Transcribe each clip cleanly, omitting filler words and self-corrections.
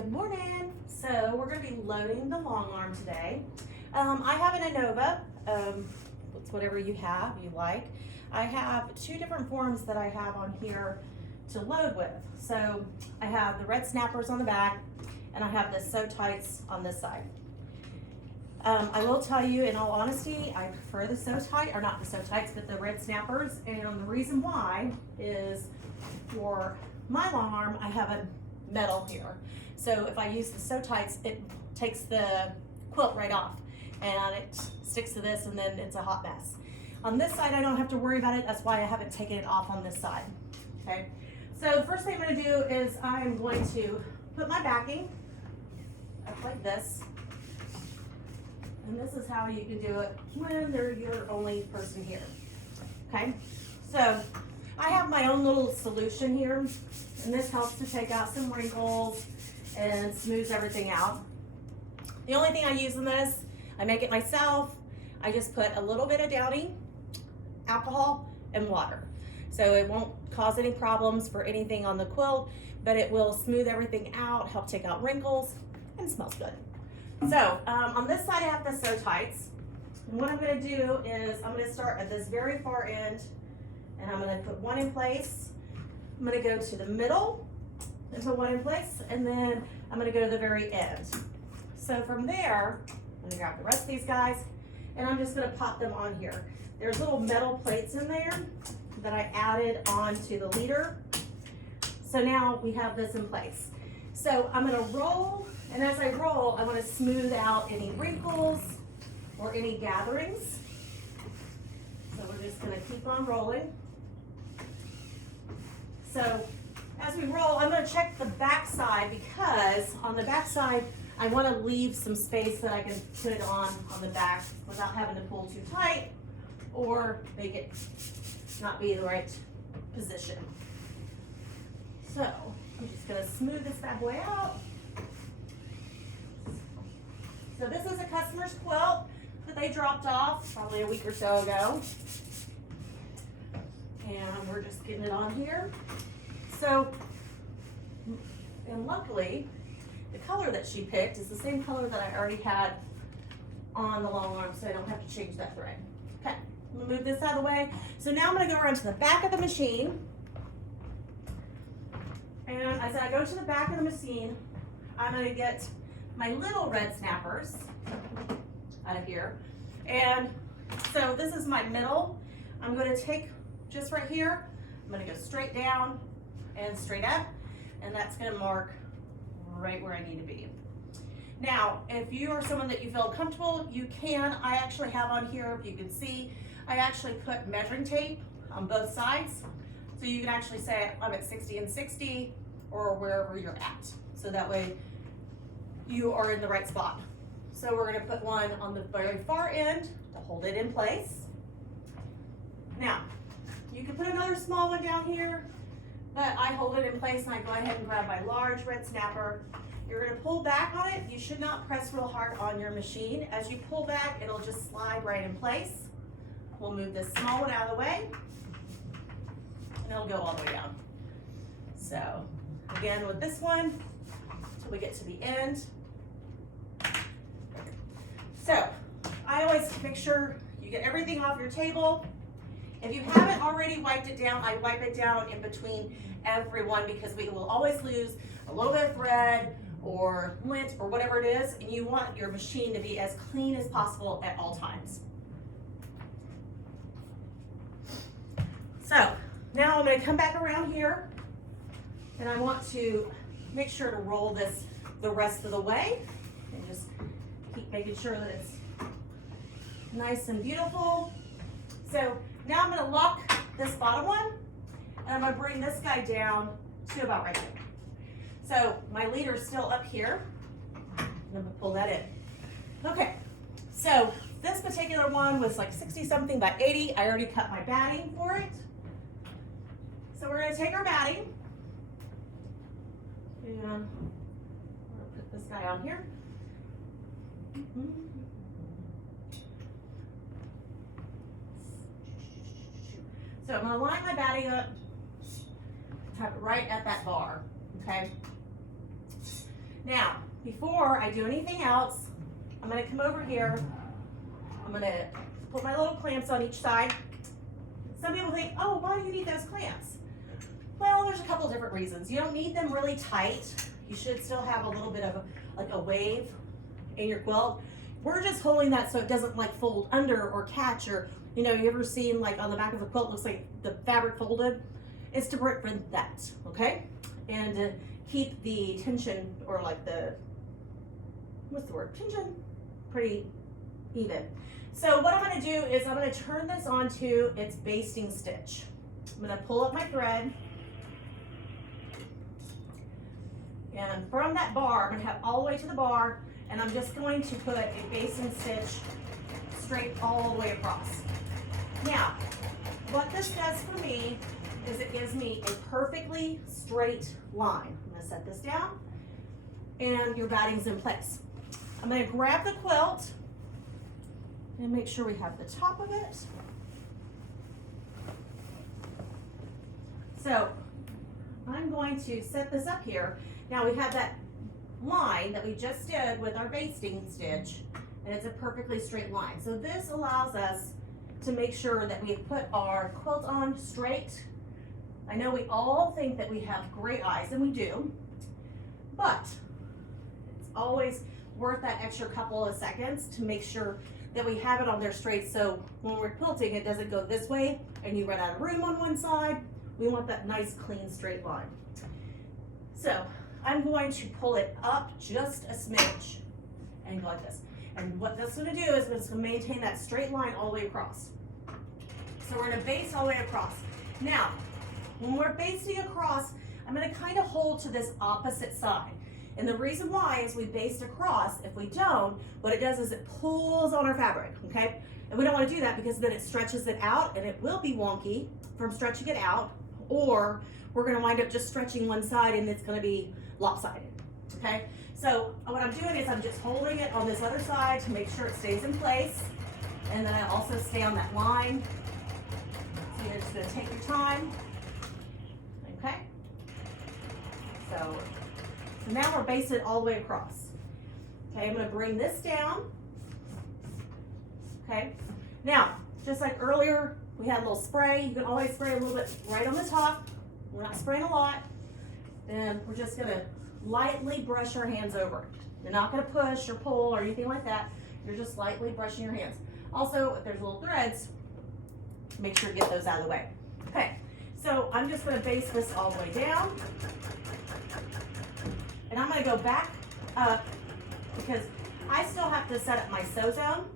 Good morning. So we're going to be loading the long arm today. I have an Innova. It's whatever you have, you like. I have two different forms that I have on here to load with. So I have the red snappers on the back, and I have the sew tights on this side. I will tell you, in all honesty, I prefer the sew tight, or not the sew tights, but the red snappers. And the reason why is for my long arm, I have a metal here. So if I use the sew tights, it takes the quilt right off and it sticks to this, and then it's a hot mess. On this side, I don't have to worry about it. That's why I haven't taken it off on this side. Okay. So the first thing I'm going to do is I'm going to put my backing up like this. And this is how you can do it when you're your only person here. Okay. So I have my own little solution here, and this helps to take out some wrinkles and smooths everything out. The only thing I use in this, I make it myself. I just put a little bit of Downy, alcohol, and water. So it won't cause any problems for anything on the quilt, but it will smooth everything out, help take out wrinkles, and it smells good. So on this side I have the sew tights. And what I'm going to do is I'm going to start at this very far end, and I'm going to put one in place. I'm going to go to the middle and put one in place, and then I'm going to go to the very end. So from there, I'm going to grab the rest of these guys, and I'm just going to pop them on here. There's little metal plates in there that I added onto the leader. So now we have this in place. So I'm going to roll, and as I roll, I want to smooth out any wrinkles or any gatherings. So we're just going to keep on rolling. So as we roll, I'm going to check the back side, because on the back side, I want to leave some space that I can put it on the back without having to pull too tight or make it not be the right position. So I'm just going to smooth this bad boy out. So this is a customer's quilt that they dropped off probably a week or so ago. And we're just getting it on here. So, and luckily, the color that she picked is the same color that I already had on the long arm, so I don't have to change that thread. Okay, I'm gonna move this out of the way. So now I'm gonna go around to the back of the machine. And as I go to the back of the machine, I'm gonna get my little red snappers out of here. And so this is my middle. I'm gonna take just right here, I'm gonna go straight down and straight up, and that's gonna mark right where I need to be. Now, if you are someone that you feel comfortable, you can. I actually have on here, if you can see, I actually put measuring tape on both sides. So you can actually say I'm at 60 and 60 or wherever you're at. So that way you are in the right spot. So we're gonna put one on the very far end to hold it in place. Now, you can put another small one down here, but I hold it in place and I go ahead and grab my large red snapper. You're gonna pull back on it. You should not press real hard on your machine. As you pull back, it'll just slide right in place. We'll move this small one out of the way, and it'll go all the way down. So again, with this one, till we get to the end. So I always make sure you get everything off your table. If you haven't already wiped it down, I wipe it down in between every one, because we will always lose a little bit of thread or lint or whatever it is, and you want your machine to be as clean as possible at all times. So now I'm going to come back around here, and I want to make sure to roll this the rest of the way, and just keep making sure that it's nice and beautiful. So now I'm going to lock this bottom one, and I'm going to bring this guy down to about right there. So my leader is still up here, and I'm going to pull that in. Okay, so this particular one was like 60 something by 80. I already cut my batting for it. So we're going to take our batting, and we're going to put this guy on here. So I'm going to line my batting up, have it right at that bar, okay? Now, before I do anything else, I'm gonna come over here. I'm gonna put my little clamps on each side. Some people think, oh, why do you need those clamps? Well, there's a couple different reasons. You don't need them really tight. You should still have a little bit of like a wave in your quilt. We're just holding that so it doesn't like fold under or catch, or you know, you ever seen like on the back of a quilt looks like the fabric folded? It's to prevent that, okay? And to keep the tension, or like the, what's the word, tension, pretty even. So what I'm gonna do is I'm gonna turn this onto its basting stitch. I'm gonna pull up my thread, and from that bar, I'm gonna have all the way to the bar, and I'm just going to put a basting stitch straight all the way across. Now, what this does for me is it gives me a perfectly straight line. I'm gonna set this down, and your batting's in place. I'm gonna grab the quilt and make sure we have the top of it. So I'm going to set this up here. Now we have that line that we just did with our basting stitch, and it's a perfectly straight line. So this allows us to make sure that we put our quilt on straight. I know we all think that we have great eyes, and we do, but it's always worth that extra couple of seconds to make sure that we have it on there straight, so when we're quilting, it doesn't go this way and you run out of room on one side. We want that nice, clean, straight line. So I'm going to pull it up just a smidge and go like this. And what that's gonna do is it's gonna maintain that straight line all the way across. So we're gonna baste all the way across. Now, when we're basting across, I'm gonna kind of hold to this opposite side. And the reason why is we baste across. If we don't, what it does is it pulls on our fabric, okay? And we don't want to do that because then it stretches it out, and it will be wonky from stretching it out, or we're going to wind up just stretching one side and it's going to be lopsided, okay? So what I'm doing is I'm just holding it on this other side to make sure it stays in place, and then I also stay on that line. So you're just going to take your time, okay? So now we're basted all the way across. Okay, I'm gonna bring this down. Okay, now, just like earlier, we had a little spray. You can always spray a little bit right on the top. We're not spraying a lot. And we're just gonna lightly brush our hands over. You're not gonna push or pull or anything like that. You're just lightly brushing your hands. Also, if there's little threads, make sure to get those out of the way. Okay, so I'm just gonna baste this all the way down. And I'm gonna go back up because I still have to set up my sew zone.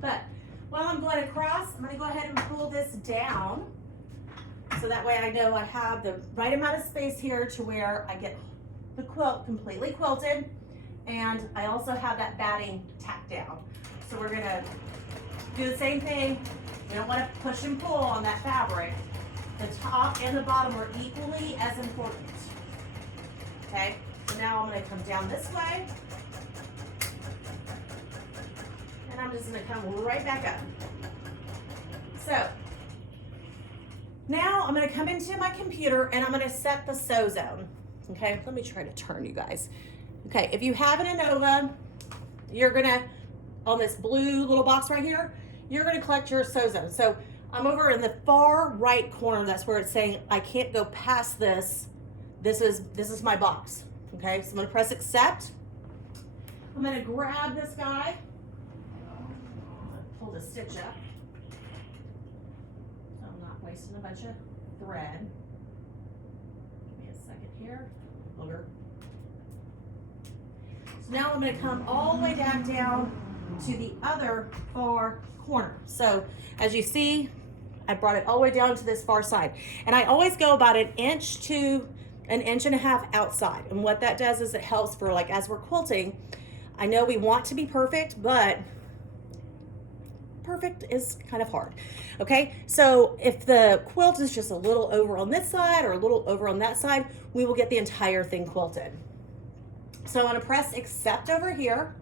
But while I'm going across, I'm gonna go ahead and pull this down. So that way I know I have the right amount of space here to where I get the quilt completely quilted. And I also have that batting tacked down. So we're gonna do the same thing. We don't wanna push and pull on that fabric. The top and the bottom are equally as important. Okay? So now I'm going to come down this way, and I'm just going to come right back up. So now I'm going to come into my computer and I'm going to set the sew zone. Okay, let me try to turn you guys. Okay, if you have an ANOVA, you're going to, on this blue little box right here, you're going to collect your sew zone. So I'm over in the far right corner. That's where it's saying I can't go past this. This is my box. Okay, so I'm gonna press accept. I'm gonna grab this guy. Pull the stitch up so I'm not wasting a bunch of thread. Give me a second here. Over. So now I'm gonna come all the way back down to the other far corner. So as you see, I brought it all the way down to this far side. And I always go about 1 inch to 1.5 inches outside. And what that does is it helps for, like, as we're quilting, I know we want to be perfect, but perfect is kind of hard. Okay, so if the quilt is just a little over on this side or a little over on that side, we will get the entire thing quilted. So I'm going to press accept over here.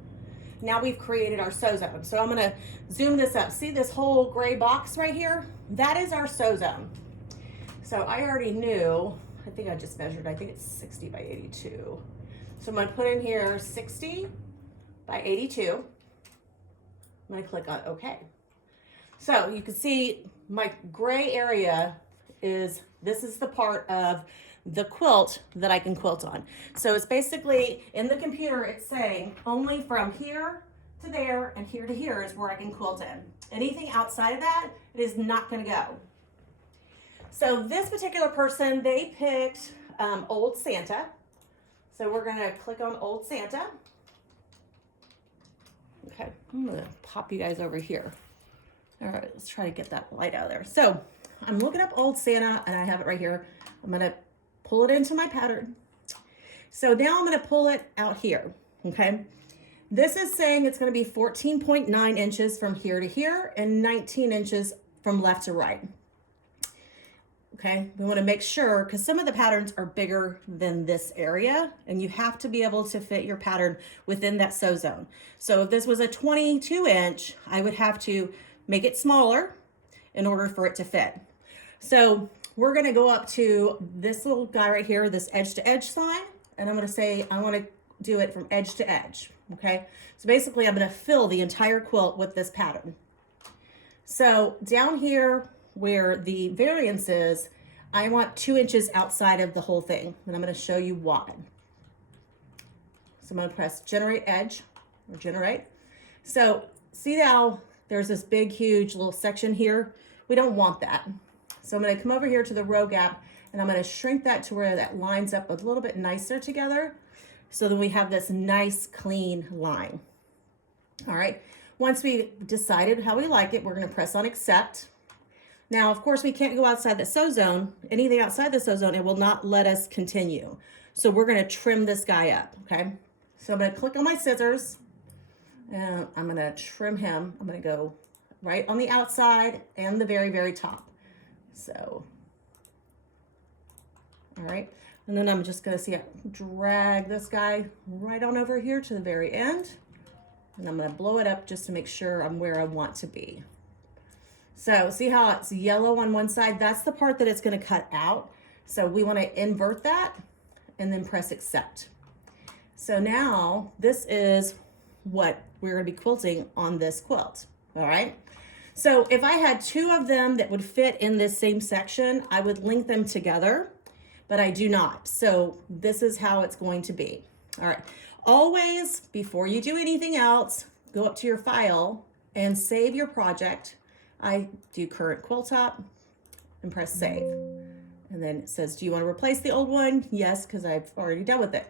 Now we've created our sew zone. So I'm going to zoom this up. See this whole gray box right here? That is our sew zone. So I already knew, I think I just measured, I think it's 60 by 82. So I'm gonna put in here 60 by 82. I'm gonna click on OK. So you can see my gray area this is the part of the quilt that I can quilt on. So it's basically, in the computer, it's saying only from here to there and here to here is where I can quilt in. Anything outside of that, it is not gonna go. So this particular person, they picked Old Santa. So we're gonna click on Old Santa. Okay, I'm gonna pop you guys over here. All right, let's try to get that light out of there. So I'm looking up Old Santa and I have it right here. I'm gonna pull it into my pattern. So now I'm gonna pull it out here, okay? This is saying it's gonna be 14.9 inches from here to here and 19 inches from left to right. Okay, we wanna make sure, because some of the patterns are bigger than this area, and you have to be able to fit your pattern within that sew zone. So if this was a 22 inch, I would have to make it smaller in order for it to fit. So we're gonna go up to this little guy right here, this edge to edge sign, and I'm gonna say I wanna do it from edge to edge, okay? So basically I'm gonna fill the entire quilt with this pattern. So down here where the variance is, I want 2 inches outside of the whole thing, and I'm gonna show you why. So I'm gonna press generate edge, or generate. So see how there's this big, huge little section here? We don't want that. So I'm gonna come over here to the row gap and I'm gonna shrink that to where that lines up a little bit nicer together. So then we have this nice, clean line. All right, once we decided how we like it, we're gonna press on accept. Now, of course, we can't go outside the sew zone. Anything outside the sew zone, it will not let us continue. So we're gonna trim this guy up, okay? So I'm gonna click on my scissors and I'm gonna trim him. I'm gonna go right on the outside and the very, very top. So, all right. And then I'm just gonna drag this guy right on over here to the very end. And I'm gonna blow it up just to make sure I'm where I want to be. So see how it's yellow on one side? That's the part that it's gonna cut out. So we wanna invert that and then press accept. So now this is what we're gonna be quilting on this quilt, all right? So if I had 2 of them that would fit in this same section, I would link them together, but I do not. So this is how it's going to be. All right, always, before you do anything else, go up to your file and save your project. I do current quilt top and press save. And then it says, do you want to replace the old one? Yes, because I've already done with it.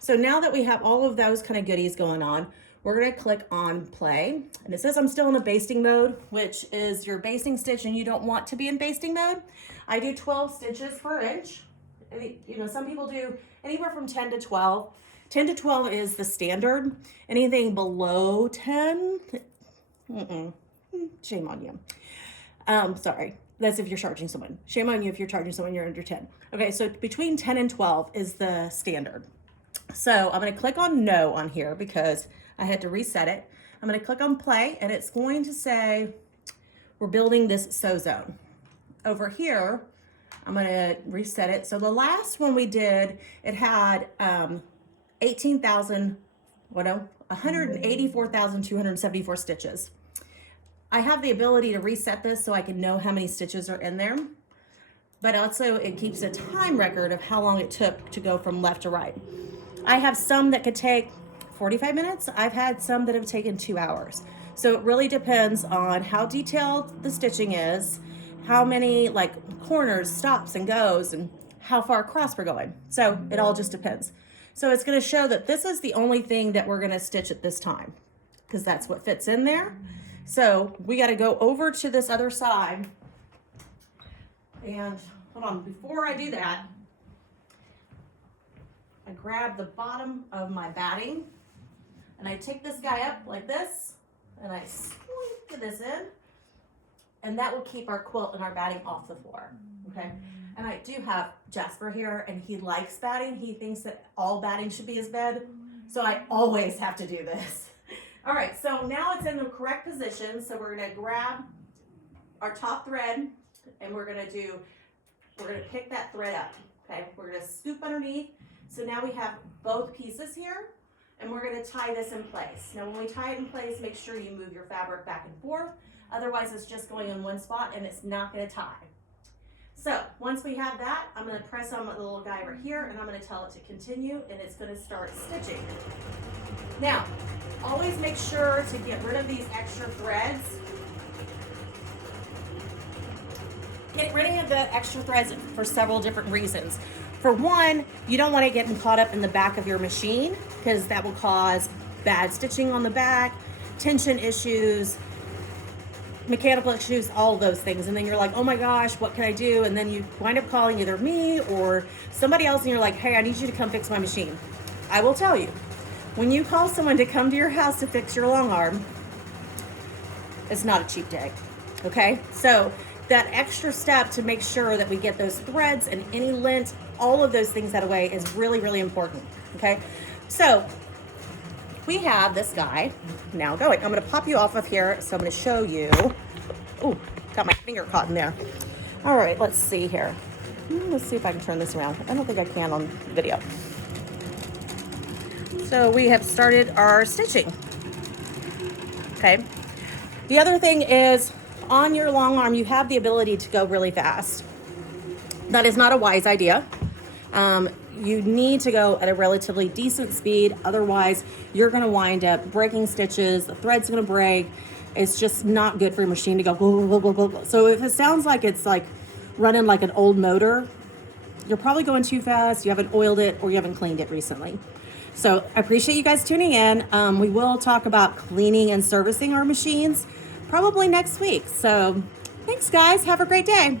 So now that we have all of those kind of goodies going on, we're gonna click on play. And it says I'm still in a basting mode, which is your basting stitch and you don't want to be in basting mode. I do 12 stitches per inch. You know, some people do anywhere from 10 to 12. 10 to 12 is the standard. Anything below 10, shame on you. Sorry, that's if you're charging someone. Shame on you if you're charging someone, you're under 10. Okay, so between 10 and 12 is the standard. So I'm gonna click on no on here because I had to reset it. I'm gonna click on play and it's going to say, we're building this sew zone. Over here, I'm gonna reset it. So the last one we did, it had 184,274 stitches. I have the ability to reset this so I can know how many stitches are in there, but also it keeps a time record of how long it took to go from left to right. I have some that could take 45 minutes. I've had some that have taken 2 hours. So it really depends on how detailed the stitching is, how many like corners, stops and goes, and how far across we're going. So it all just depends. So it's gonna show that this is the only thing that we're gonna stitch at this time because that's what fits in there. So we gotta go over to this other side. And hold on, before I do that, I grab the bottom of my batting and I take this guy up like this and I squeak this in, and that will keep our quilt and our batting off the floor, okay? And I do have Jasper here and he likes batting. He thinks that all batting should be his bed. So I always have to do this. All right, so now it's in the correct position. So we're gonna grab our top thread and we're gonna pick that thread up, okay? We're gonna scoop underneath So now we have both pieces here, and we're gonna tie this in place. Now when we tie it in place, make sure you move your fabric back and forth. Otherwise it's just going in one spot and it's not gonna tie. So once we have that, I'm gonna press on the little guy right here and I'm gonna tell it to continue and it's gonna start stitching. Now, always make sure to get rid of these extra threads. Get rid of the extra threads for several different reasons. For one, you don't want it getting caught up in the back of your machine because that will cause bad stitching on the back, tension issues, mechanical issues, all of those things. And then you're like, oh my gosh, what can I do? And then you wind up calling either me or somebody else and you're like, hey, I need you to come fix my machine. I will tell you, when you call someone to come to your house to fix your long arm, it's not a cheap day, okay? So that extra step to make sure that we get those threads and any lint, all of those things out of the way is really, really important, okay? So we have this guy now going. I'm gonna pop you off of here, so I'm gonna show you. Oh, got my finger caught in there. All right, let's see here. Let's see if I can turn this around. I don't think I can on video. So we have started our stitching, okay? The other thing is, on your long arm, you have the ability to go really fast. That is not a wise idea. You need to go at a relatively decent speed. Otherwise, you're gonna wind up breaking stitches, the thread's gonna break. It's just not good for your machine to go, go, go, go, go, go. So if it sounds like it's like running like an old motor, you're probably going too fast, you haven't oiled it, or you haven't cleaned it recently. So I appreciate you guys tuning in. We will talk about cleaning and servicing our machines probably next week. So thanks guys, have a great day.